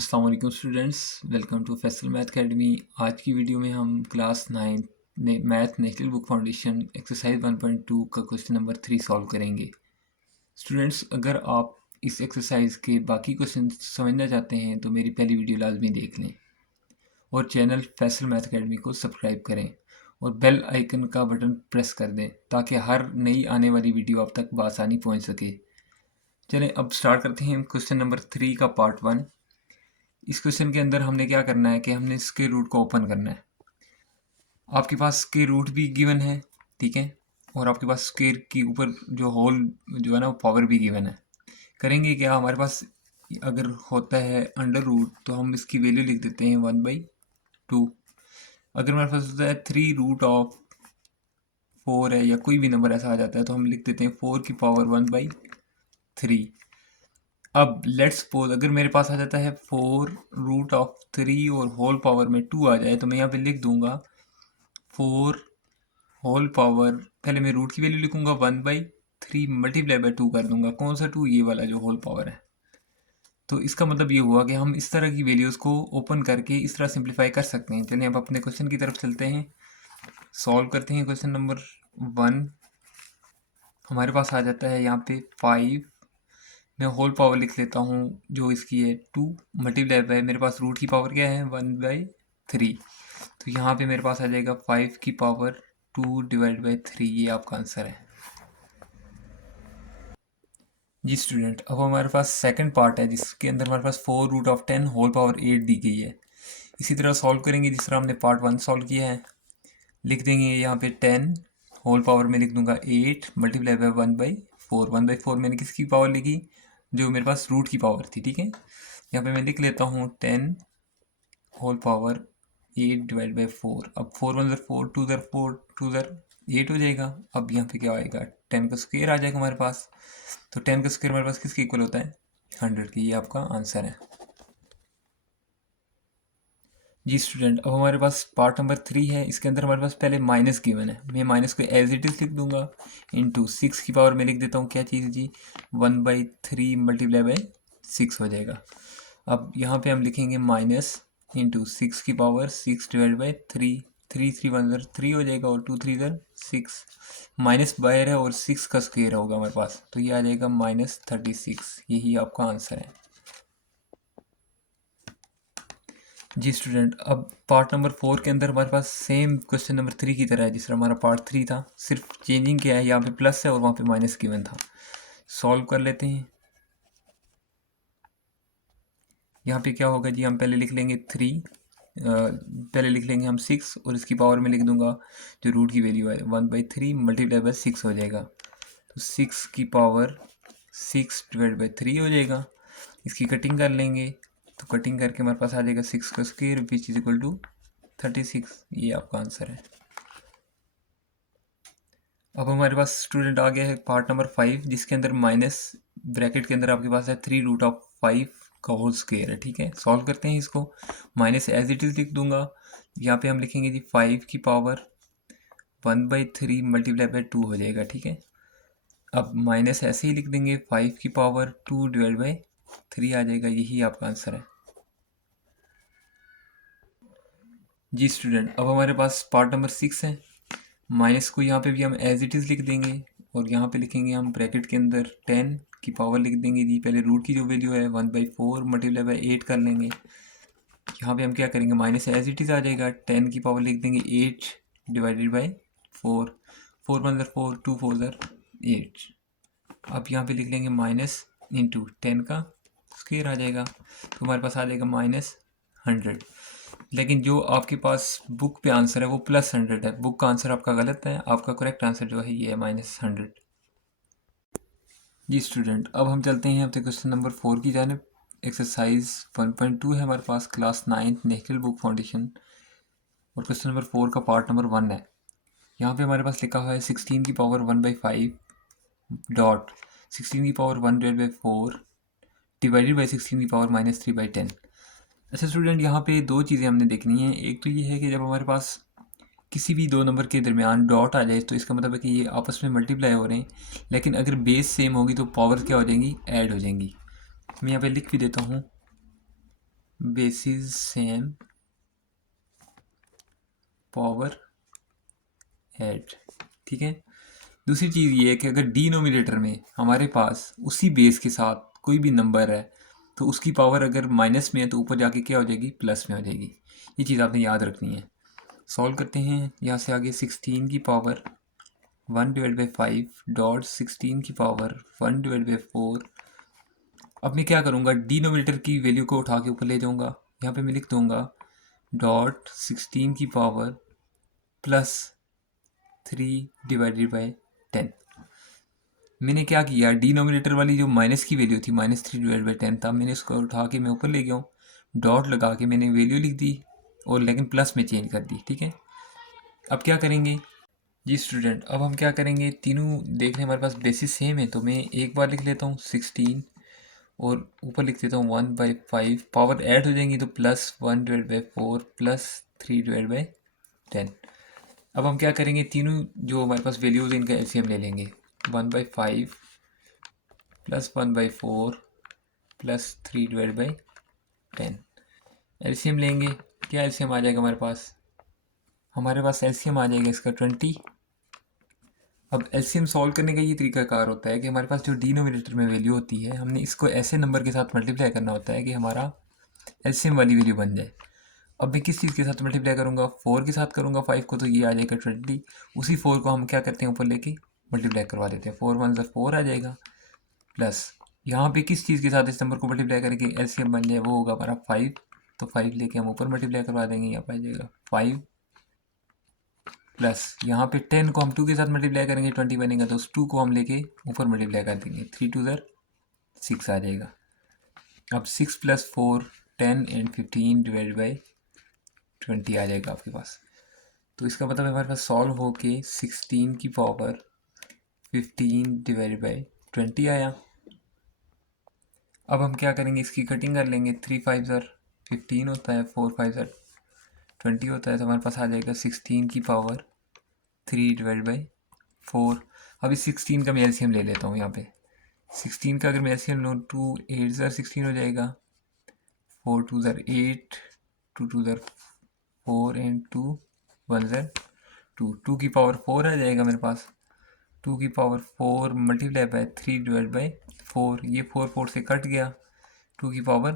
अस्सलाम वालेकुम students, welcome to Faisal math academy. आज की वीडियो में हम class 9 math national book foundation exercise 1.2 का क्वेश्चन नंबर 3 सॉल्व करेंगे। स्टूडेंट्स, अगर आप इस एक्सरसाइज के बाकी क्वेश्चन समझना चाहते हैं तो मेरी पहली वीडियो लाजमी देख लें और चैनल फैसल मैथ अकेडमी को सब्सक्राइब करें और बेल आइकन का बटन प्रेस कर दें ताकि हर नई आने वाली वीडियो आप तक बआसानी पहुँच सके। चलें अब स्टार्ट करते हैं क्वेश्चन नंबर 3 का पार्ट 1। इस क्वेश्चन के अंदर हमने क्या करना है कि हमने स्क्वायर रूट को ओपन करना है। आपके पास स्क्वायर रूट भी गिवन है, ठीक है, और आपके पास स्क्वायर के ऊपर जो होल जो है ना वो पावर भी गिवन है। करेंगे क्या, हमारे पास अगर होता है अंडर रूट तो हम इसकी वैल्यू लिख देते हैं 1/2। अगर हमारे पास होता है 3√4 है या कोई भी नंबर ऐसा आ जाता है तो हम लिख देते हैं 4 की पावर 1/3। अब लेट्स सपोज अगर मेरे पास आ जाता है 4√3 और होल पावर में 2 आ जाए तो मैं यहाँ पे लिख दूंगा 4 होल पावर, पहले मैं रूट की वैल्यू लिखूंगा 1/3 मल्टीप्लाई बाय 2 कर दूंगा। कौन सा 2? ये वाला जो होल पावर है। तो इसका मतलब ये हुआ कि हम इस तरह की वैल्यूज़ को ओपन करके इस तरह सिंप्लीफाई कर सकते हैं। चलिए अब अपने क्वेश्चन की तरफ चलते हैं, सॉल्व करते हैं। क्वेश्चन नंबर 1 हमारे पास आ जाता है यहाँ पे 5। मैं होल पावर लिख लेता हूँ जो इसकी है 2 मल्टीप्लाई बाय, मेरे पास रूट की पावर क्या है 1/3, तो यहाँ पे मेरे पास आ जाएगा 5 की पावर 2/3। ये आपका आंसर है जी स्टूडेंट। अब हमारे पास सेकंड पार्ट है जिसके अंदर हमारे पास 4√10 होल पावर 8 दी गई है। इसी तरह सॉल्व करेंगे जिस तरह हमने पार्ट 1 सॉल्व किया है। लिख देंगे यहाँ पे 10 होल पावर में लिख दूंगा 8 मल्टीप्लाई बाय 1/4। 1/4 मैंने किसकी पावर लिखी? जो मेरे पास रूट की पावर थी, ठीक है। यहाँ पे मैं लिख लेता हूँ 10 होल पावर 8/4। अब 4 1 4 2 4 2 8 हो जाएगा। अब यहाँ पे क्या आएगा, 10 का स्क्वायर आ जाएगा हमारे पास। तो 10 का स्क्वायर हमारे पास किसके इक्वल होता है? 100 की। ये आपका आंसर है जी स्टूडेंट। अब हमारे पास पार्ट नंबर 3 है। इसके अंदर हमारे पास पहले माइनस गिवन है, मैं माइनस को एज इट इज लिख दूंगा इंटू 6 की पावर में लिख देता हूँ क्या चीज़ जी, 1/3 मल्टीप्लाई बाय 6 हो जाएगा। अब यहाँ पे हम लिखेंगे माइनस इंटू 6 की पावर 6/3। 3 3 1 3 हो जाएगा और 2 3 6। माइनस बाहर है और 6 का स्क्वायर होगा हमारे पास, तो ये आ जाएगा -36। यही आपका आंसर है जी स्टूडेंट। अब पार्ट नंबर 4 के अंदर हमारे पास सेम क्वेश्चन नंबर 3 की तरह है जिस तरह हमारा पार्ट 3 था, सिर्फ चेंजिंग क्या है, यहाँ पे प्लस है और वहाँ पे माइनस गिवन था। सॉल्व कर लेते हैं। यहाँ पे क्या होगा जी, हम पहले लिख लेंगे 3, पहले लिख लेंगे हम 6 और इसकी पावर में लिख दूंगा जो रूट की वैल्यू है 1/3 मल्टीप्लाई बाय 6 हो जाएगा। तो 6 की पावर 6/3 हो जाएगा। इसकी कटिंग कर लेंगे तो कटिंग करके हमारे पास आ जाएगा 6 का square which is equal to 36। ये आपका आंसर है। अब हमारे पास स्टूडेंट आ गया है पार्ट नंबर 5 जिसके अंदर माइनस ब्रैकेट के अंदर आपके पास है 3√5 का होल स्क्वायर है, ठीक है। सॉल्व करते हैं इसको। माइनस एज इट इज लिख दूंगा। यहाँ पे हम लिखेंगे जी 5 की पावर 1/3 मल्टीप्लाई बाय 2 हो जाएगा, ठीक है। अब माइनस ऐसे ही लिख देंगे 5 की पावर 2/3 आ जाएगा। यही आपका आंसर है जी स्टूडेंट। अब हमारे पास पार्ट नंबर 6 है। माइनस को यहाँ पे भी हम एज इट इज़ लिख देंगे और यहाँ पे लिखेंगे हम ब्रैकेट के अंदर 10 की पावर लिख देंगे जी, पहले रूट की जो वैल्यू है 1/4 मल्टीप्लाई बाय 8 कर लेंगे। यहाँ पे हम क्या करेंगे, माइनस एज इट इज़ आ जाएगा, 10 की पावर लिख देंगे 8/4। 4 1 4 2 4 8। अब यहाँ पे लिख लेंगे माइनस इंटू 10 का स्क्वायर आ जाएगा, तो हमारे पास आ जाएगा -100। लेकिन जो आपके पास बुक पे आंसर है वो +100 है। बुक का आंसर आपका गलत है, आपका करेक्ट आंसर जो है ये है -100 जी स्टूडेंट। अब हम चलते हैं अपने क्वेश्चन नंबर 4 की जानिब। एक्सरसाइज 1.2 है हमारे पास, क्लास 9 नेशनल बुक फाउंडेशन, और क्वेश्चन नंबर 4 का पार्ट नंबर 1 है। यहाँ पे हमारे पास लिखा हुआ है 16 की पावर 1/5 डॉट 16 की पावर 1/4 डिवाइडेड बाई 16 की पावर -3/10। अच्छा स्टूडेंट, यहाँ पे दो चीज़ें हमने देखनी है। एक तो ये है कि जब हमारे पास किसी भी दो नंबर के दरमियान डॉट आ जाए तो इसका मतलब है कि ये आपस में मल्टीप्लाई हो रहे हैं, लेकिन अगर बेस सेम होगी तो पावर क्या हो जाएंगी, ऐड हो जाएंगी। मैं यहाँ पे लिख भी देता हूँ बेसिस सेम पावर ऐड। ठीक है। दूसरी चीज़ ये है कि अगर डिनोमिनेटर में हमारे पास उसी बेस के साथ कोई भी नंबर है तो उसकी पावर अगर माइनस में है तो ऊपर जाके क्या हो जाएगी, प्लस में हो जाएगी। ये चीज़ आपने याद रखनी है। सॉल्व करते हैं। यहाँ से आगे 16 की पावर 1/5 डॉट 16 की पावर 1/4। अब मैं क्या करूँगा, डिनोमिनेटर की वैल्यू को उठा के ऊपर ले जाऊँगा। यहाँ पे मैं लिख दूँगा डॉट 16 की पावर प्लस 3/10। मैंने क्या किया, डिनोमिनेटर वाली जो माइनस की वैल्यू थी -3/10 था, मैंने उसको उठा के मैं ऊपर ले गया हूँ। डॉट लगा के मैंने वैल्यू लिख दी और लेकिन प्लस में चेंज कर दी। ठीक है। अब क्या करेंगे जी स्टूडेंट, अब हम क्या करेंगे, तीनों देख रहे हैं हमारे पास बेसिस सेम है, तो मैं एक बार लिख लेता हूँ 16 और ऊपर लिख देता हूँ 1/5। पावर ऐड हो जाएंगी तो प्लस 1/4 प्लस 3/10। अब हम क्या करेंगे, तीनों जो हमारे पास वैल्यूज इनका एलसीएम ले लेंगे। 1/5 प्लस 1/4 प्लस 3/10 एलसीएम लेंगे। क्या एलसीएम आ जाएगा हमारे पास एलसीएम आ जाएगा इसका 20। अब एलसीएम सॉल्व करने का ये तरीकाकार होता है कि हमारे पास जो डिनोमिनेटर में वैल्यू होती है, हमने इसको ऐसे नंबर के साथ मल्टीप्लाई करना होता है कि हमारा एलसीएम वाली वैल्यू बन जाए। अब मैं किस चीज़ के साथ मल्टीप्लाई करूँगा, 4 के साथ करूँगा 5 को, तो ये आ जाएगा 20। उसी 4 को हम क्या करते हैं, ऊपर लेके मल्टीप्लाई करवा देते हैं। 4 1 4 आ जाएगा, प्लस यहाँ पे किस चीज़ के साथ इस नंबर को मल्टीप्लाई करके एलसीएम बन जाए, वो होगा हमारा 5। तो 5 लेके हम ऊपर मल्टीप्लाई करवा देंगे, यहाँ पर आ जाएगा 5 प्लस यहाँ पे 10 को हम 2 के साथ मल्टीप्लाई करेंगे, 20 बनेगा, तो उस 2 को हम लेके ऊपर मल्टीप्लाई कर देंगे। 3 2 6 आ जाएगा। अब 6 + 4 10 एंड 15/20 आ जाएगा आपके पास। तो इसका मतलब हमारे पास सॉल्व हो के 16 की पावर 15/20 आया। अब हम क्या करेंगे, इसकी कटिंग कर लेंगे। 3 5 15 होता है, 4 5 20 होता है, तो हमारे पास आ जाएगा 16 की पावर 3/4। अब इस 16 का मैं एलसीएम ले लेता हूँ। यहाँ पे 16 का अगर मैं एलसीएम लूँ, 2 8 16 हो जाएगा, 4 2 8, 2 2 4 एंड 2 1 2। 2 की पावर 4 आ जाएगा मेरे पास। 2 की पावर 4 मल्टीप्लाई बाय 3/4, ये 4 4 से कट गया, 2 की पावर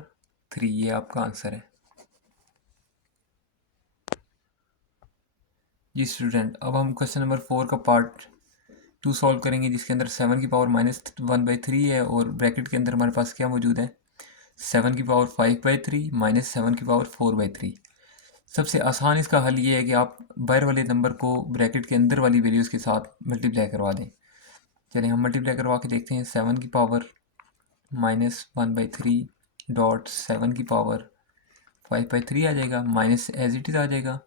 3, ये आपका आंसर है जी स्टूडेंट। अब हम क्वेश्चन नंबर 4 का पार्ट 2 सॉल्व करेंगे, जिसके अंदर 7 की पावर -1/3 है और ब्रैकेट के अंदर हमारे पास क्या मौजूद है, 7 की पावर 5/3 माइनस 7 की पावर 4/3। सबसे आसान इसका हल ये है कि आप बाहर वाले नंबर को ब्रैकेट के अंदर वाली वैल्यूज़ के साथ मल्टीप्लाई करवा दें। चलिए हम मल्टीप्लाई करवा के देखते हैं। 7 की पावर -1/3 डॉट 7 की पावर 5/3 आ जाएगा, माइनस एज इट इज़ आ जाएगा।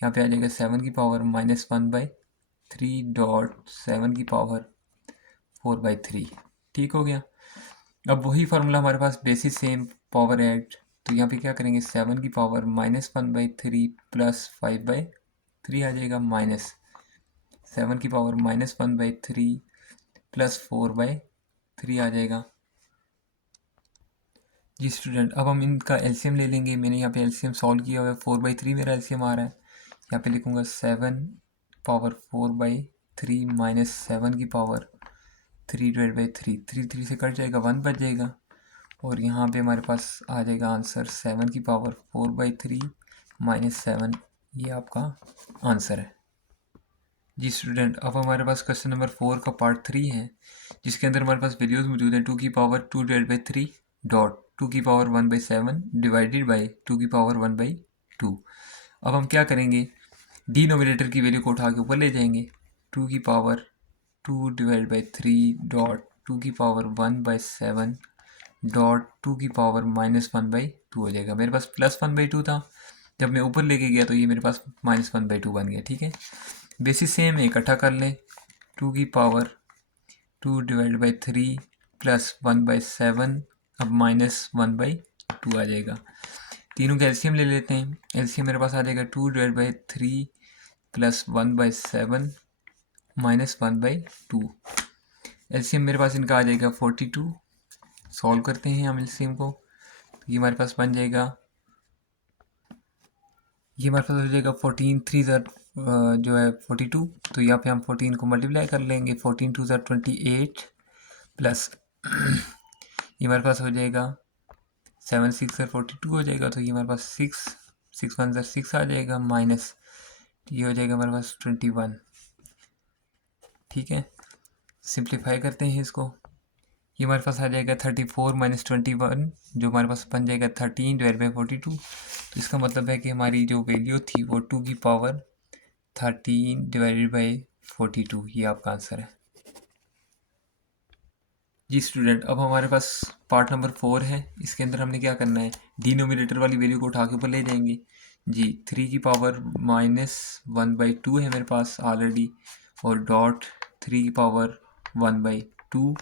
यहाँ पे आ जाएगा 7 की पावर -1/3 डॉट 7 की पावर 4/3। ठीक हो गया। अब वही फार्मूला हमारे पास, बेसिस सेम पावर ऐड, तो यहाँ पे क्या करेंगे, 7 की पावर -1/3 प्लस 5/3 आ जाएगा, माइनस 7 की पावर -1/3 प्लस 4/3 आ जाएगा जी स्टूडेंट। अब हम इनका एलसीएम ले लेंगे। मैंने यहाँ पे एलसीएम सॉल्व किया हुआ है, 4/3 मेरा एलसीएम आ रहा है। यहाँ पे लिखूँगा 7 पावर 4/3 माइनस 7 की पावर 3/3, 3 3 से कट जाएगा, 1 बच जाएगा, और यहाँ पे हमारे पास आ जाएगा आंसर 7 की पावर 4/3 माइनस 7, ये आपका आंसर है जी स्टूडेंट। अब हमारे पास क्वेश्चन नंबर 4 का पार्ट 3 है, जिसके अंदर हमारे पास वैल्यूज मौजूद हैं। 2 की पावर 2/3 डॉट 2 की पावर 1/7 डिवाइडेड बाई 2 की पावर 1/2। अब हम क्या करेंगे, डिनोमिनेटर की वैल्यू को उठा के ऊपर ले जाएंगे। 2 की पावर 2/3 डॉट 2 की पावर 1/7 डॉट 2 की पावर -1/2 हो जाएगा। मेरे पास +1/2 था, जब मैं ऊपर लेके गया तो ये मेरे पास -1/2 बन गया। ठीक है। बेसिस सेम है, इकट्ठा कर लें। 2 की पावर 2/3 प्लस 1/7, अब -1/2 आ जाएगा। तीनों का एलसीएम ले लेते हैं। एलसीएम मेरे पास आ जाएगा 2/3 प्लस 1/7 -1/2। एलसीएम मेरे पास इनका आ जाएगा 42। सॉल्व करते हैं हम एलसीएम को, तो ये हमारे पास बन जाएगा ये हमारे पास हो जाएगा 14 3 ज़र जो है 42, तो यहाँ पे हम 14 को मल्टीप्लाई कर लेंगे, 14 2 ज़र 28 प्लस ये हमारे पास हो जाएगा 7 6 ज़र 42 हो जाएगा, तो ये हमारे पास 6 1 ज़र 6 आ जाएगा, माइनस ये हो जाएगा हमारे पास 21। ठीक है, सिंप्लीफाई करते हैं इसको, ये हमारे पास आ जाएगा 34 माइनस 21, जो हमारे पास बन जाएगा 13 डिवाइड बाई 42। तो इसका मतलब है कि हमारी जो वैल्यू थी वो 2 की पावर 13 डिवाइडेड बाई 42, ये आपका आंसर है। जी स्टूडेंट, अब हमारे पास पार्ट नंबर 4 है। इसके अंदर हमने क्या करना है, डिनोमिनेटर वाली वैल्यू को उठा के ऊपर ले जाएंगे। जी 3 की पावर -1/2 है मेरे पास ऑलरेडी, और डॉट 3 की पावर 1/2,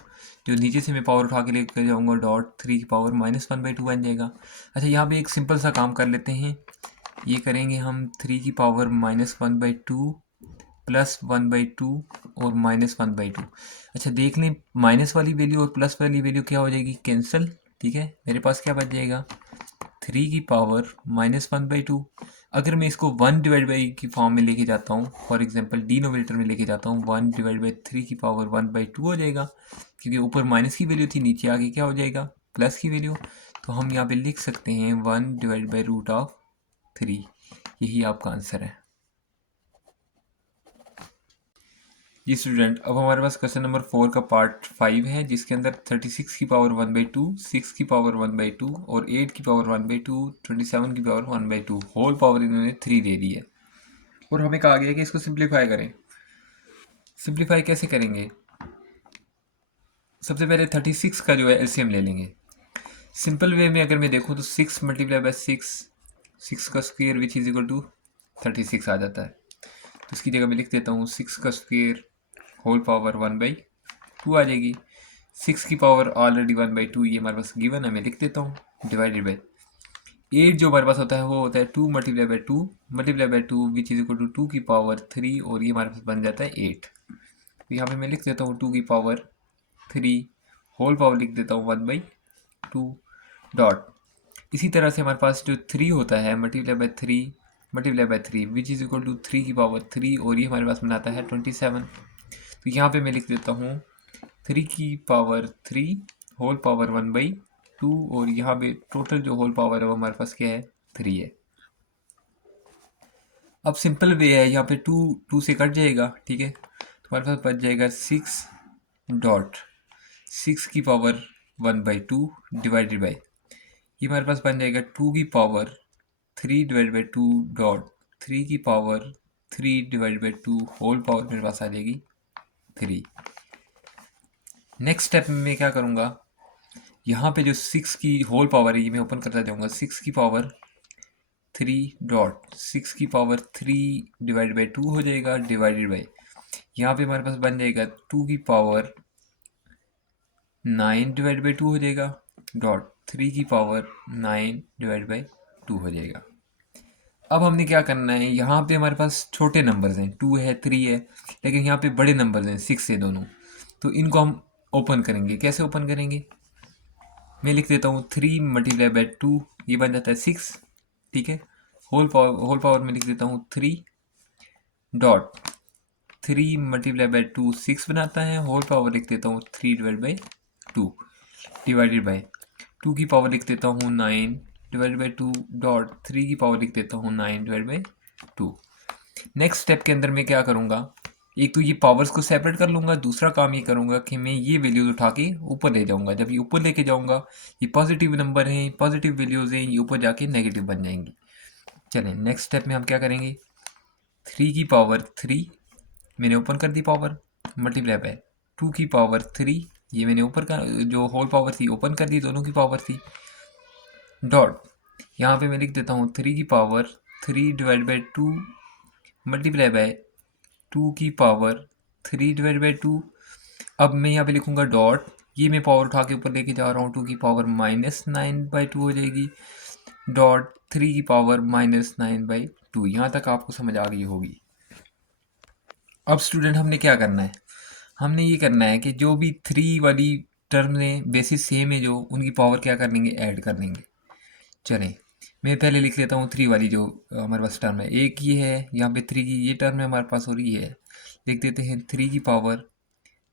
जो नीचे से मैं पावर उठा के लेकर जाऊँगा, डॉट 3 की पावर -1/2 बन जाएगा। अच्छा, यहाँ पे एक सिंपल सा काम कर लेते हैं, ये करेंगे हम 3 की पावर -1/2 प्लस 1/2 और -1/2। अच्छा देख लें, माइनस वाली वैल्यू और प्लस वाली वैल्यू क्या हो जाएगी, कैंसिल। ठीक है, मेरे पास क्या बच जाएगा, 3 की पावर -1/2। अगर मैं इसको 1 डिवाइड बाई की फॉर्म में लेके जाता हूँ, फॉर एग्जांपल डिनोमिनेटर में लेके जाता हूँ, 1 डिवाइड बाई 3 की पावर 1/2 हो जाएगा, क्योंकि ऊपर माइनस की वैल्यू थी, नीचे आगे क्या हो जाएगा, प्लस की वैल्यू। तो हम यहाँ पे लिख सकते हैं 1 डिवाइड बाई √3, यही आपका आंसर है। जी स्टूडेंट, अब हमारे पास क्वेश्चन नंबर 4 का पार्ट 5 है, जिसके अंदर 36 की पावर 1/2, 6 की पावर 1/2 और 8 की पावर 1/2, 27 की पावर 1/2 होल पावर इन्होंने 3 दे दी है, और हमें कहा गया है कि इसको सिंप्लीफाई करें। सिंप्लीफाई कैसे करेंगे, सबसे पहले 36 का जो है एलसीएम ले लेंगे। सिंपल वे में अगर मैं देखूँ तो 6 मल्टीप्लाई बाय 6 का square which is equal to 36 आ जाता है। तो इसकी जगह मैं लिख देता हूँ 6 का स्क्वायर होल पावर 1/2 आ जाएगी। 6 की पावर ऑलरेडी 1/2 ये हमारे पास गिवन है, मैं लिख देता हूँ, डिवाइडेड बाई 8 जो हमारे पास होता है वो होता है 2 multiply by 2 which is equal to 2 की पावर 3, और ये हमारे पास बन जाता है 8। तो यहाँ पे मैं लिख देता हूँ 2 की पावर 3 होल पावर लिख देता हूँ 1/2 डॉट। इसी तरह से हमारे पास जो 3 होता है multiply by 3 which is equal to 3 की पावर 3, और ये हमारे पास बनाता है 27। तो यहाँ पे मैं लिख देता हूँ 3 की पावर 3 होल पावर 1/2, और यहाँ पे टोटल जो होल पावर है वो हमारे पास क्या है, 3 है। अब सिंपल वे है, यहाँ पे 2 से कट जाएगा। ठीक है, तो हमारे पास बच जाएगा 6 डॉट 6 की पावर 1/2 डिवाइडेड बाई, ये हमारे पास बन जाएगा 2 की पावर 3 डिवाइड बाई 2 डॉट 3 की power 3 divide by 2 whole power मेरे पास आ जाएगी 3। नेक्स्ट स्टेप में मैं क्या करूँगा, यहाँ पे जो 6 की होल पावर है ये मैं ओपन करता जाऊँगा, 6 की पावर 3 डॉट 6 की पावर 3 डिवाइड बाई 2 हो जाएगा, डिवाइडेड बाई यहाँ पे हमारे पास बन जाएगा 2 की पावर 9 डिवाइड बाई 2 हो जाएगा, डॉट 3 की पावर 9 डिवाइड बाई 2 हो जाएगा। अब हमने क्या करना है, यहाँ पे हमारे पास छोटे नंबर्स हैं, 2 है 3 है, लेकिन यहाँ पे बड़े नंबर्स हैं 6 है दोनों, तो इनको हम ओपन करेंगे। कैसे ओपन करेंगे, मैं लिख देता हूँ 3 मल्टीप्लाई बाई 2, ये बन जाता है 6। ठीक है, होल पावर में लिख देता हूँ 3 डॉट 3 मल्टीप्लाई बाई 2 6 बनाता है, होल पावर लिख देता हूँ 3 डिवाइड बाई 2 डिवाइडेड बाई 2 की पावर लिख देता हूँ 9 डिवाइड बाई 2 डॉट 3 की पावर लिख देता हूँ 9 डिवाइड बाई 2। नेक्स्ट स्टेप के अंदर मैं क्या करूँगा, एक तो ये पावर्स को सेपरेट कर लूँगा, दूसरा काम ये करूँगा कि मैं ये वैल्यूज उठा के ऊपर ले जाऊँगा। जब ये ऊपर लेके जाऊँगा, ये पॉजिटिव नंबर हैं, पॉजिटिव वैल्यूज़ हैं, ये ऊपर जाके नेगेटिव बन जाएंगी। चलें नेक्स्ट स्टेप में हम क्या करेंगे, 3 की पावर 3 मैंने ओपन कर दी पावर, मल्टीप्लाई बाय 2 की पावर 3, ये मैंने ऊपर का जो होल पावर थी ओपन कर दी, दोनों की पावर थी, डॉट यहाँ पे मैं लिख देता हूँ 3 की power 3 divide by 2 multiply by 2 की पावर 3 डिवाइड बाई 2। अब मैं यहाँ पे लिखूँगा डॉट, ये मैं पावर उठा के ऊपर लेके जा रहा हूँ, 2 की पावर -9/2 हो जाएगी, डॉट 3 की पावर -9/2। यहाँ तक आपको समझ आ गई होगी। अब स्टूडेंट हमने क्या करना है, हमने ये करना है कि जो भी 3 वाली टर्म में बेसिस सेम है जो, उनकी पावर क्या कर लेंगे, ऐड कर लेंगे। चलें मैं पहले लिख लेता हूँ 3 वाली जो हमारे पास टर्म है। एक ये है, यहाँ पे 3 की ये टर्म है हमारे पास, और ये है, लिख देते हैं 3 की पावर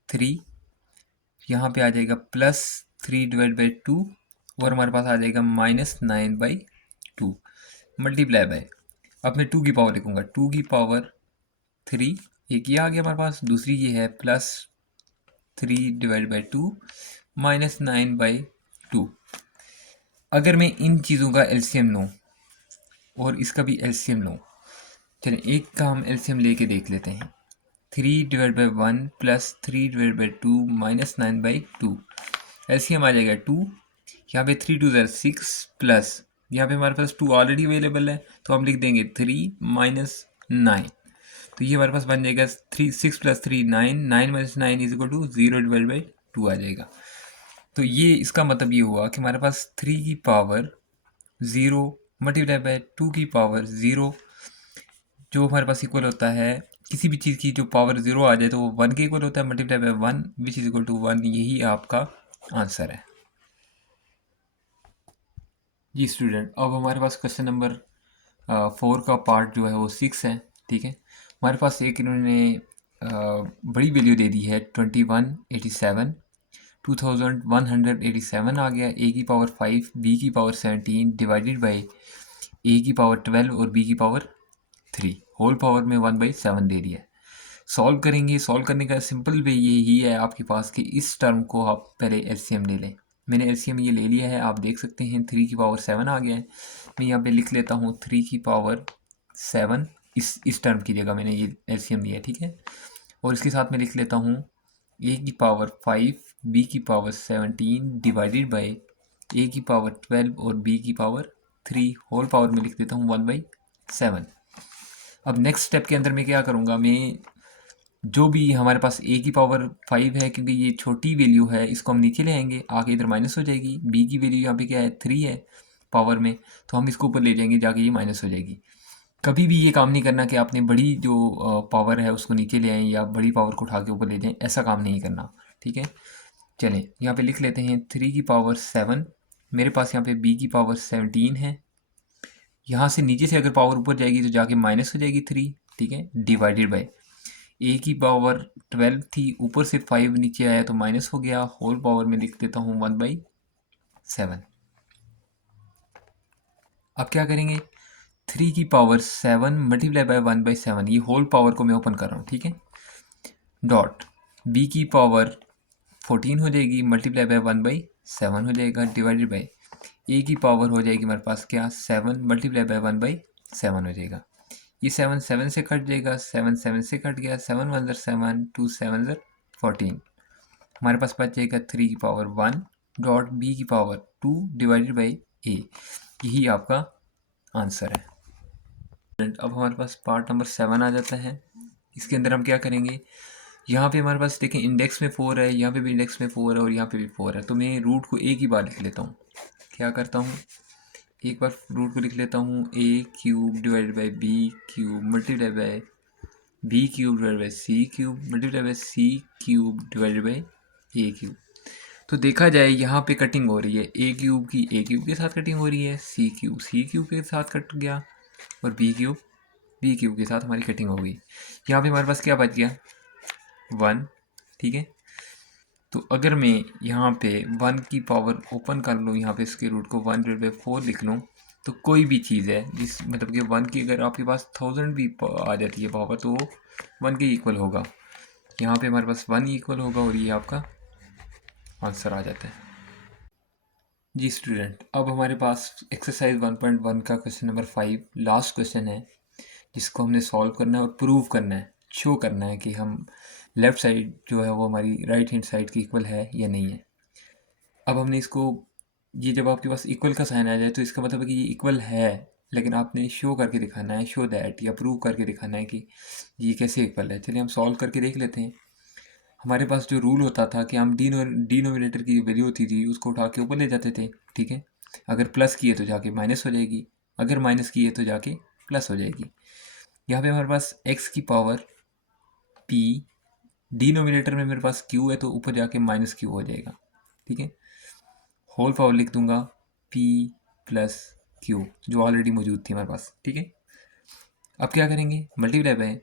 3, यहाँ पे आ जाएगा +3/2, और हमारे पास आ जाएगा -9/2 मल्टीप्लाई बाय, अब मैं 2 की पावर लिखूँगा, 2 की पावर 3, एक ये आ गया हमारे पास, दूसरी ये है +3/2 -9/2। अगर मैं इन चीज़ों का एलसीएम लूँ और इसका भी एलसीएम लूँ, चलिए एक का हम एलसीएम लेके देख लेते हैं। 3/1 + 3/2 -9/2, एलसीएम आ जाएगा 2, यहाँ पे 3 2 ज़र 6 प्लस, यहाँ पे हमारे पास 2 ऑलरेडी अवेलेबल है तो हम लिख देंगे 3 - 9, तो ये हमारे पास बन जाएगा 6 + 3 9, 9 - 9 = 0/2 आ जाएगा। तो ये इसका मतलब ये हुआ कि हमारे पास 3 की पावर 0 मल्टीप्लाई बाय 2 की पावर 0, जो हमारे पास इक्वल होता है, किसी भी चीज़ की जो पावर 0 आ जाए तो वो 1 के इक्वल होता है, multiply by 1 which is equal to 1, यही आपका आंसर है। जी स्टूडेंट, अब हमारे पास क्वेश्चन नंबर 4 का पार्ट जो है वो 6 है। ठीक है, हमारे पास एक इन्होंने बड़ी वैल्यू दे दी है 2187, 2187 आ गया, ए की पावर 5, बी की पावर 17 डिवाइडेड बाई ए की पावर 12 और बी की पावर 3, होल पावर में 1/7 दे दिया है। सॉल्व करेंगे, सॉल्व करने का सिंपल वे यही है आपके पास कि इस टर्म को आप पहले एलसीएम ले लें। मैंने एलसीएम ये ले लिया है, आप देख सकते हैं 3 की पावर 7 आ गया है। मैं यहाँ पे लिख लेता हूँ 3 की पावर 7, इस टर्म की जगह मैंने ये एलसीएम लिया है। ठीक है, और इसके साथ में लिख लेता हूँ ए की पावर 5, बी की पावर 17 डिवाइडेड बाई ए की पावर 12 और बी की पावर 3, होल पावर में लिख देता हूँ 1/7। अब नेक्स्ट स्टेप के अंदर मैं क्या करूँगा, मैं जो भी हमारे पास ए की पावर 5 है, क्योंकि ये छोटी वैल्यू है, इसको हम नीचे ले आएंगे, आगे इधर माइनस हो जाएगी। बी की वैल्यू यहाँ पे क्या है 3 है पावर में, तो हम इसको ऊपर ले जाएंगे, जाके ये माइनस हो जाएगी। कभी भी ये काम नहीं करना कि आपने बड़ी जो पावर है उसको नीचे ले आएँ या बड़ी पावर को उठा के ऊपर ले जाएँ, ऐसा काम नहीं करना। ठीक है, चलें यहाँ पे लिख लेते हैं 3 की पावर 7, मेरे पास यहाँ पे बी की पावर 17 है, यहाँ से नीचे से अगर पावर ऊपर जाएगी तो जाके माइनस हो जाएगी 3। ठीक है, डिवाइडेड बाई ए की पावर 12 थी, ऊपर से 5 नीचे आया तो माइनस हो गया, होल पावर में लिख देता हूँ 1/7। अब क्या करेंगे, 3 की पावर 7 मल्टीप्लाई बाय 1/7, ये होल पावर को मैं ओपन कर रहा हूँ। ठीक है, डॉट बी की पावर 14 हो जाएगी, मल्टीप्लाई बाय 1/7 हो जाएगा, डिवाइडेड बाई ए की पावर हो जाएगी हमारे पास क्या 7 मल्टीप्लाई बाय 1/7 हो जाएगा। ये 7 7 से कट जाएगा, 7 7 से कट गया, 7 1 7, 2 7 14, हमारे पास बच जाएगा 3 की पावर 1 डॉट बी की पावर 2 डिवाइडेड बाई ए, यही आपका आंसर है। अब हमारे पास पार्ट नंबर 7 आ जाता है। इसके अंदर हम क्या करेंगे, यहाँ पे हमारे पास देखें इंडेक्स में 4 है, यहाँ पे भी इंडेक्स में 4 है और यहाँ पे भी 4 है, तो मैं रूट को एक ही बार लिख लेता हूँ। क्या करता हूँ, एक बार रूट को लिख लेता हूँ, a cube divided by b cube multiply by b cube divided by c cube multiply by c cube divided by a cube. तो देखा जाए यहाँ पे कटिंग हो रही है, ए क्यूब की ए क्यूब के साथ कटिंग हो रही है, सी क्यूब के साथ कट गया, और बी क्यूब के साथ हमारी कटिंग हो गई। यहाँ पे हमारे पास क्या बच गया 1। ठीक है, तो अगर मैं यहाँ पे 1 की पावर ओपन कर लूँ, यहाँ पे इसके रूट को 1/4 लिख लूँ, तो कोई भी चीज़ है जिस मतलब कि 1 की अगर आपके पास 1000 भी आ जाती है पावर तो वो 1 के इक्वल होगा। यहाँ पे हमारे पास 1 इक्वल होगा और ये आपका आंसर आ जाता है। जी स्टूडेंट, अब हमारे पास एक्सरसाइज 1.1 का क्वेश्चन नंबर 5 लास्ट क्वेश्चन है, जिसको हमने सॉल्व करना है और प्रूव करना है, शो करना है कि हम लेफ़्ट साइड जो है वो हमारी राइट हैंड साइड की इक्वल है या नहीं है। अब हमने इसको, ये जब आपके पास इक्वल का साइन आ जाए तो इसका मतलब है कि ये इक्वल है, लेकिन आपने शो करके दिखाना है, शो दैट, या प्रूव करके दिखाना है कि ये कैसे इक्वल है। चलिए हम सॉल्व करके देख लेते हैं। हमारे पास जो रूल होता था कि हम डिनोमिनेटर की जो वैल्यू होती थी उसको उठा के ऊपर ले जाते थे। ठीक है, अगर प्लस किए तो जाके माइनस हो जाएगी, अगर माइनस किए तो जाके प्लस हो जाएगी। यहाँ पे हमारे पास x की पावर p, डिनोमिनेटर में मेरे पास q है तो ऊपर जाके माइनस q हो जाएगा। ठीक है, होल पावर लिख दूंगा p प्लस क्यू जो ऑलरेडी मौजूद थी हमारे पास, ठीक है। अब क्या करेंगे, मल्टीप्लाई बाय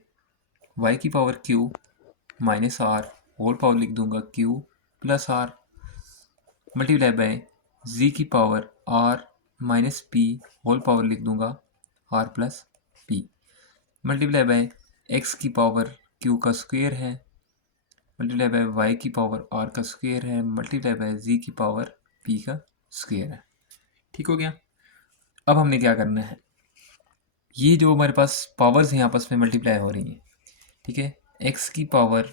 वाई की power q minus r whole power लिख दूंगा q plus r multiply by z की power r minus p whole power लिख दूंगा r plus p multiply by x की पावर क्यू का स्क्वायर है मल्टीप्लाई बाय वाई की पावर आर का स्क्वायर है मल्टीप्लाई बाय जी की पावर पी का स्क्वायर है। ठीक हो गया। अब हमने क्या करना है, ये जो हमारे पास पावर्स हैं आपस में मल्टीप्लाई हो रही हैं, ठीक है। एक्स की पावर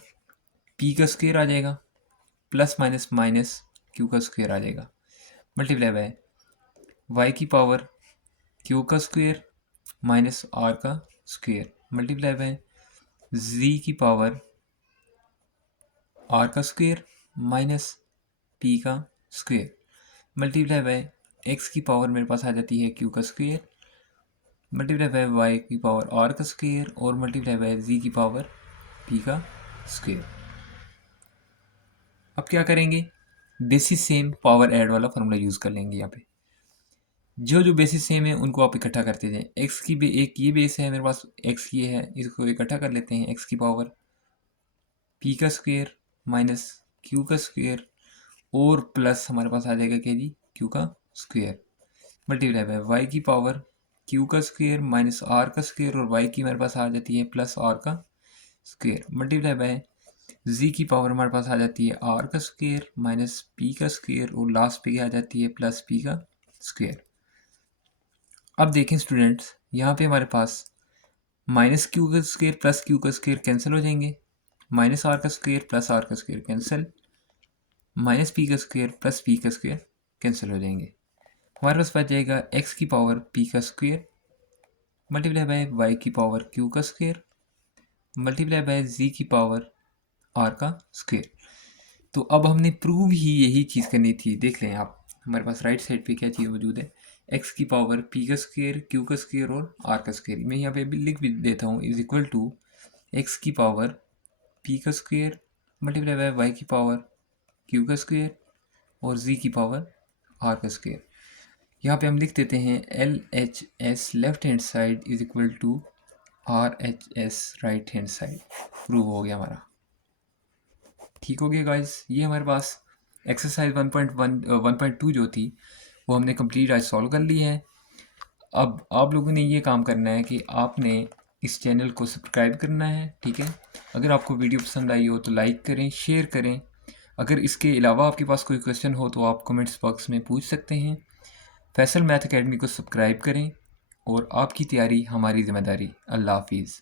पी का स्क्वायर आ जाएगा प्लस माइनस माइनस क्यू का स्क्वायर आ जाएगा मल्टीप्लाई बाय वाई की पावर क्यू का स्क्वायर माइनस आर का स्क्वायर मल्टीप्लाई बाय जी की पावर आर का स्क्वायर माइनस पी का स्क्वायर मल्टीप्लाई बाय एक्स की पावर मेरे पास आ जाती है क्यू का स्क्वायर मल्टीप्लाई बाय वाई की पावर आर का स्क्वायर और मल्टीप्लाई बाय जी की पावर पी का स्क्वायर। अब क्या करेंगे, बेसिस सेम पावर ऐड वाला फॉर्मूला यूज़ कर लेंगे। यहाँ पे जो बेसिस सेम है उनको आप इकट्ठा करते जाएं। एक्स की एक ये बेस है मेरे पास, एक्स ये है, इसको इकट्ठा कर लेते हैं। एक्स की पावर पी का स्क्वायर माइनस क्यू का स्क्वायर और प्लस हमारे पास आ जाएगा क्या जी, क्यू का स्क्वायर मल्टीप्लाई बाय वाई की पावर क्यू का स्क्वायर माइनस आर का स्क्वायर और वाई की हमारे पास आ जाती है प्लस आर का स्क्वायर मल्टीप्लाई बाय जी की पावर हमारे पास आ जाती है आर का स्क्वायर माइनस पी का स्क्वायर और लास्ट पे क्या आ जाती है प्लस पी का स्क्वायर। अब देखें स्टूडेंट्स, यहाँ पे हमारे पास माइनस क्यू का स्क्वायर प्लस क्यू का स्क्वायर कैंसिल हो जाएंगे, माइनस आर का स्क्वायर प्लस आर का स्क्वायर कैंसिल, माइनस पी का स्क्वायर प्लस पी का स्क्वायर कैंसिल हो जाएंगे। हमारे पास बच जाएगा एक्स की पावर पी का स्क्वायर मल्टीप्लाई बाय वाई की पावर क्यू का स्क्वायर मल्टीप्लाई बाय जी की पावर आर का स्क्वायर। तो अब हमने प्रूव ही यही चीज़ करनी थी। देख लें आप, हमारे पास राइट साइड पे क्या चीज़ मौजूद है, एक्स की पावर पी का स्क्वायर क्यू का स्क्वायर और आर का स्क्वायर। मैं यहाँ पे भी लिख भी देता हूँ, इज इक्वल टू एक्स की पावर पी का स्क्वायर मल्टीप्लाई बाय वाई की पावर क्यू का स्क्वायर और जी की पावर आर का स्क्वायर। यहाँ पे हम लिख देते हैं L H S left hand side is equal to R H S right hand side. Prove हो गया हमारा। ठीक हो गया गाइस, ये हमारे पास एक्सरसाइज 1.2 जो थी वो हमने कंप्लीट आज सॉल्व कर ली है। अब आप लोगों ने ये काम करना है कि आपने इस चैनल को सब्सक्राइब करना है, ठीक है। अगर आपको वीडियो पसंद आई हो तो लाइक करें, शेयर करें। अगर इसके अलावा आपके पास कोई क्वेश्चन हो तो आप कमेंट्स बॉक्स में पूछ सकते हैं। फैसल मैथ अकेडमी को सब्सक्राइब करें और आपकी तैयारी हमारी जिम्मेदारी। अल्लाह हाफिज़।